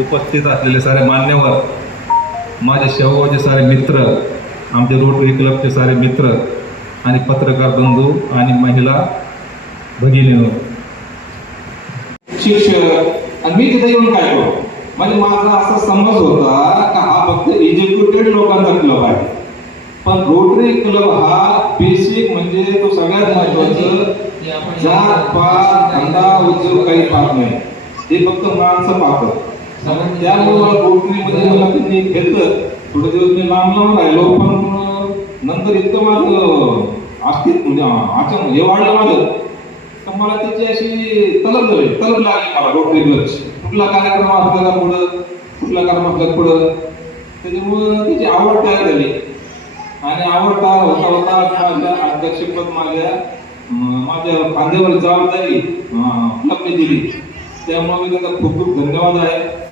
उपस्थित असलेले सारे मान्यवर, माझे शेवगावचे सारे मित्र, आमचे रोटरी क्लबचे सारे मित्र आणि पत्रकार बंधू आणि महिला भगिनी, शिक्षक, आणि मी तिथे येऊन काय करू? म्हणजे माझा असा समज होता का हा फक्त एज्युकेटेड लोकांचा क्लब आहे, पण रोटरी क्लब हा बेसिक म्हणजे तो सगळ्यात महत्वाचं जात पात धंदा उद्योग काही पाहत नाही, ते फक्त माणसं पाहतात. त्यामुळे रोटरीमध्ये मला त्यांनी घेतलं. थोडे दिवस मी लांब राहिलो, पण नंतर इतकं माझं अस्तित्व म्हणजे अचानक हे वाढलं माझं, तर मला त्याची अशी तलब लागली मला रोटरी क्लबची. कुठला कार्यक्रम असला का पुढं, कुठला कार्यक्रम असला पुढं, त्याच्यामुळं त्याची आवड तयार झाली. आणि आवड तयार होता होता माझ्या अध्यक्षपद माझ्या खांद्यावर जबाबदारी क्लबने दिली. त्यामुळे मी त्याचा खूप खूप धन्यवाद आहे.